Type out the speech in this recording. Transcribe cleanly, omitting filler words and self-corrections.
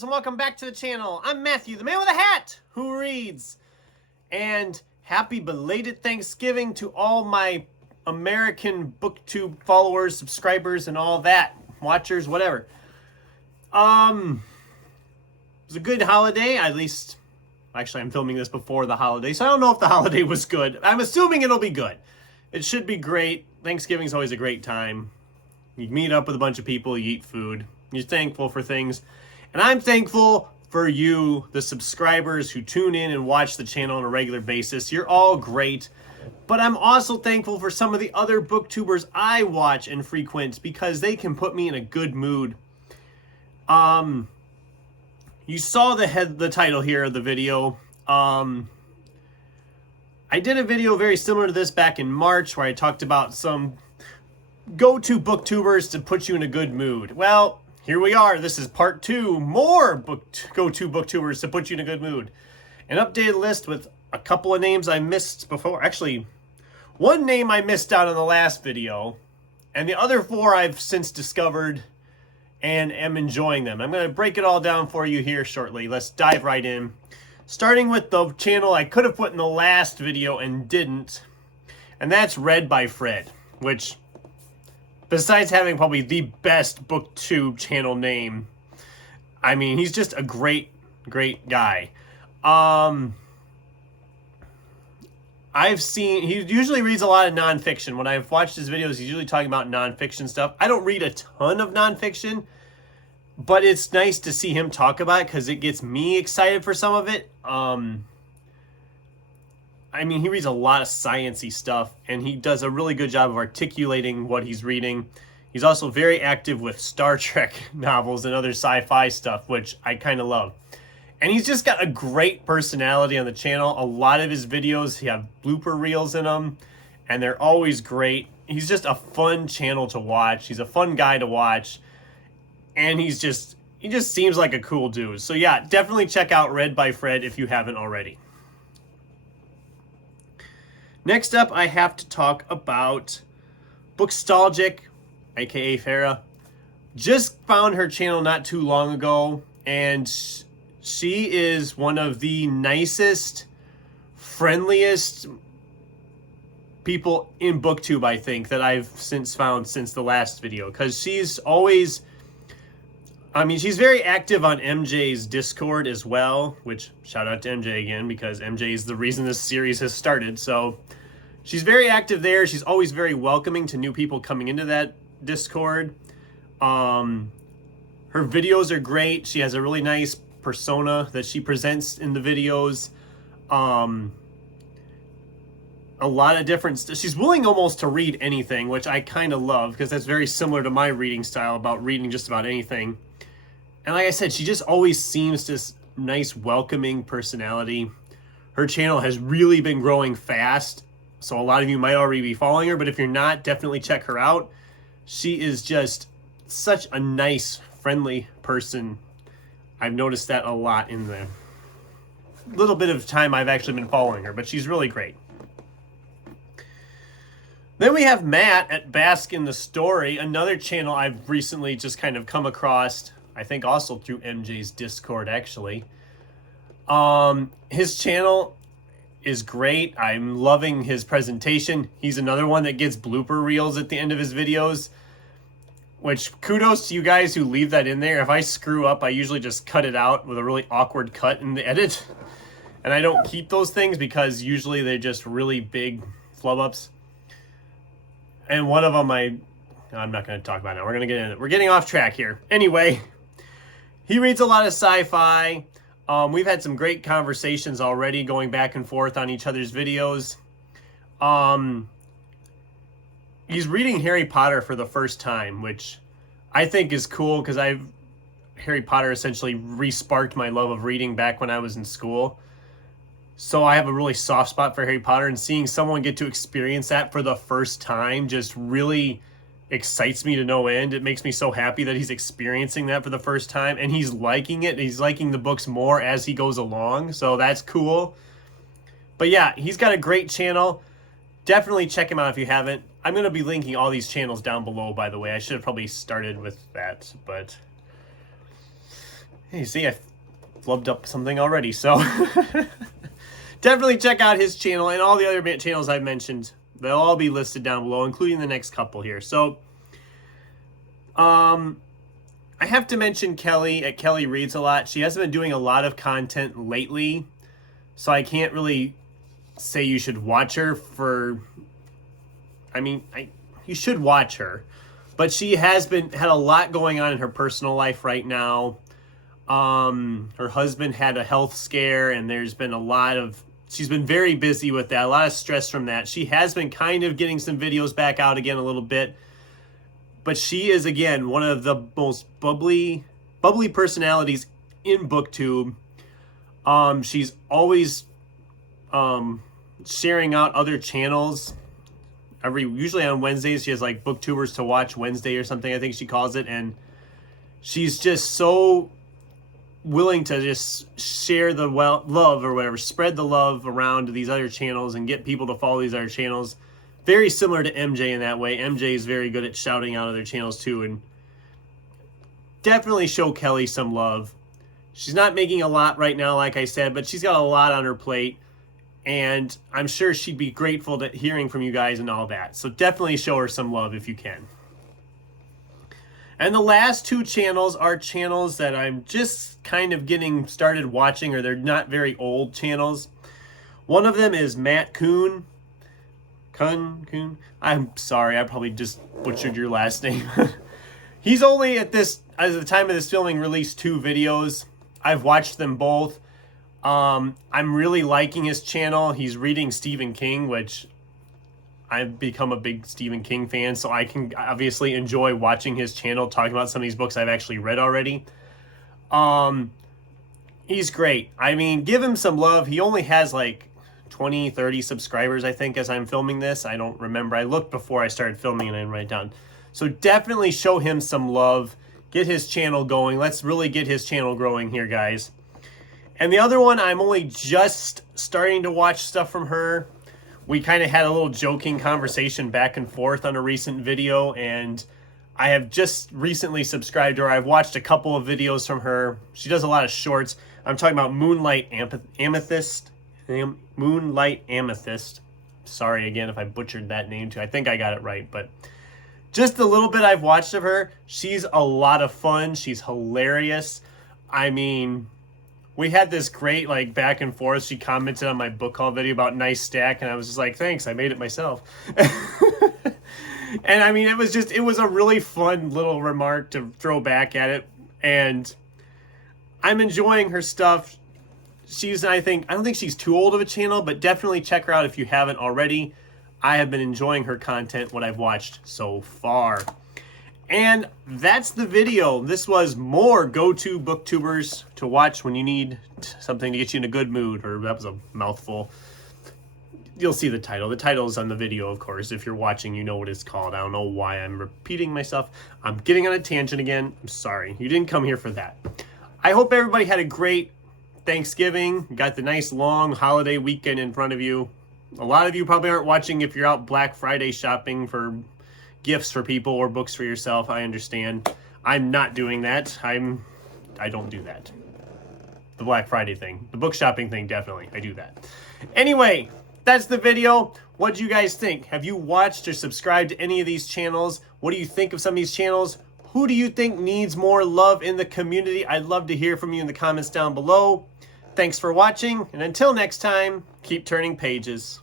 Booktubers, and welcome back to the channel. I'm Matthew, the man with a hat who reads. And happy belated Thanksgiving to all my American Booktube followers, subscribers, and all that. Watchers, whatever. It was a good holiday, at least. Actually, I'm filming this before the holiday, so I don't know if the holiday was good. I'm assuming it'll be good. It should be great. Thanksgiving's always a great time. You meet up with a bunch of people, you eat food. You're thankful for things. And I'm thankful for you, the subscribers who tune in and watch the channel on a regular basis. You're all great. But I'm also thankful for some of the other booktubers I watch and frequent because they can put me in a good mood. You saw the title here of the video. I did a video very similar to this back in March where I talked about some go-to booktubers to put you in a good mood. Well, here we are. This is part 2. More go-to booktubers to put you in a good mood. An updated list with a couple of names I missed before. Actually, one name I missed out on the last video, and the other 4 I've since discovered and am enjoying them. I'm going to break it all down for you here shortly. Let's dive right in. Starting with the channel I could have put in the last video and didn't, and that's Read by Fred, which, besides having probably the best booktube channel name, I mean, he's just a great guy. I've seen, he usually reads a lot of nonfiction. When I've watched his videos, he's usually talking about nonfiction stuff. I don't read a ton of nonfiction, but it's nice to see him talk about it because it gets me excited for some of it. I mean, he reads a lot of sciencey stuff, and he does a really good job of articulating what he's reading. He's also very active with Star Trek novels and other sci-fi stuff, which I kind of love. And he's just got a great personality on the channel. A lot of his videos, he have blooper reels in them, and they're always great. He's just a fun channel to watch. He's a fun guy to watch, and he just seems like a cool dude. So yeah, definitely check out Read by Fred if you haven't already. Next up, I have to talk about Bookstalgic, aka Farah. Just found her channel not too long ago, and she is one of the nicest, friendliest people in BookTube, I think, that I've since found since the last video. Because she's always, I mean, she's very active on MJ's Discord as well, which, shout out to MJ again, because MJ is the reason this series has started. So she's very active there. She's always very welcoming to new people coming into that Discord. Her videos are great. She has a really nice persona that she presents in the videos. A lot of different she's willing almost to read anything, which I kind of love because that's very similar to my reading style about reading just about anything. And like I said, she just always seems this nice, welcoming personality. Her channel has really been growing fast, so a lot of you might already be following her, but if you're not, definitely check her out. She is just such a nice, friendly person. I've noticed that a lot in the little bit of time I've actually been following her, but she's really great. Then we have Matt at Basque in the Story, another channel I've recently just kind of come across, I think also through MJ's Discord, actually. His channel is great. I'm loving his presentation. He's another one that gets blooper reels at the end of his videos, which kudos to you guys who leave that in there. If I screw up, I usually just cut it out with a really awkward cut in the edit. And I don't keep those things because usually they're just really big flub ups. And one of them I'm not going to talk about now. We're going to get into it. We're getting off track here. Anyway, he reads a lot of sci-fi. We've had some great conversations already going back and forth on each other's videos. He's reading Harry Potter for the first time, which I think is cool because Harry Potter essentially re-sparked my love of reading back when I was in school. So I have a really soft spot for Harry Potter, and seeing someone get to experience that for the first time just really excites me to no end. It makes me so happy that he's experiencing that for the first time, and he's liking it. He's liking the books more as he goes along, so that's cool. But yeah, he's got a great channel. Definitely check him out if you haven't. I'm going to be linking all these channels down below, by the way. I should have probably started with that, but Hey, see, I flubbed up something already, so definitely check out his channel and all the other channels I've mentioned. They'll all be listed down below, including the next couple here. So, I have to mention Kelly at Kelly Reads a Lot. She hasn't been doing a lot of content lately, so I can't really say you should watch her for... I mean, you should watch her, but she has had a lot going on in her personal life right now. Her husband had a health scare, and there's been a lot of... She's been very busy with that, a lot of stress from that. She has been kind of getting some videos back out again a little bit, but she is, again, one of the most bubbly personalities in BookTube. She's always sharing out other channels. Usually on Wednesdays, she has like Booktubers to watch Wednesday or something, I think she calls it, and she's just so willing to just share the love or whatever, spread the love around to these other channels and get people to follow these other channels. Very similar to MJ in that way. MJ is very good at shouting out other channels too, and definitely show Kelly some love. She's not making a lot right now, like I said, but she's got a lot on her plate, and I'm sure she'd be grateful to hearing from you guys and all that. So definitely show her some love if you can. And the last two channels are channels that I'm just kind of getting started watching, or they're not very old channels. One of them is Matt Coon. Coon. I'm sorry, I probably just butchered your last name. He's only at the time of this filming, released 2 videos. I've watched them both. I'm really liking his channel. He's reading Stephen King, which I've become a big Stephen King fan, so I can obviously enjoy watching his channel, talking about some of these books I've actually read already. He's great. I mean, give him some love. He only has like 20, 30 subscribers, I think, as I'm filming this. I don't remember. I looked before I started filming and I didn't write it down. So definitely show him some love. Get his channel going. Let's really get his channel growing here, guys. And the other one, I'm only just starting to watch stuff from her. We kind of had a little joking conversation back and forth on a recent video, and I have just recently subscribed to her. I've watched a couple of videos from her. She does a lot of shorts. I'm talking about Moonlight Amethyst. Moonlight Amethyst. Sorry again if I butchered that name too. I think I got it right, but just a little bit I've watched of her. She's a lot of fun. She's hilarious. I mean, we had this great like back and forth. She commented on my book haul video about Nice Stack, and I was just like, thanks, I made it myself. And I mean, it was a really fun little remark to throw back at it, and I'm enjoying her stuff. I don't think she's too old of a channel, but definitely check her out if you haven't already. I have been enjoying her content, what I've watched so far. And that's the video. This was more go-to booktubers to watch when you need something to get you in a good mood, or that was a mouthful. You'll see the title. The title is on the video, of course. If you're watching, you know what it's called. I don't know why I'm repeating myself. I'm getting on a tangent again. I'm sorry. You didn't come here for that. I hope everybody had a great Thanksgiving. You got the nice long holiday weekend in front of you. A lot of you probably aren't watching if you're out Black Friday shopping for gifts for people or books for yourself. I understand. I'm not doing that. I don't do that. The Black Friday thing. The book shopping thing, definitely. I do that. Anyway, that's the video. What do you guys think? Have you watched or subscribed to any of these channels? What do you think of some of these channels? Who do you think needs more love in the community? I'd love to hear from you in the comments down below. Thanks for watching, and until next time, keep turning pages.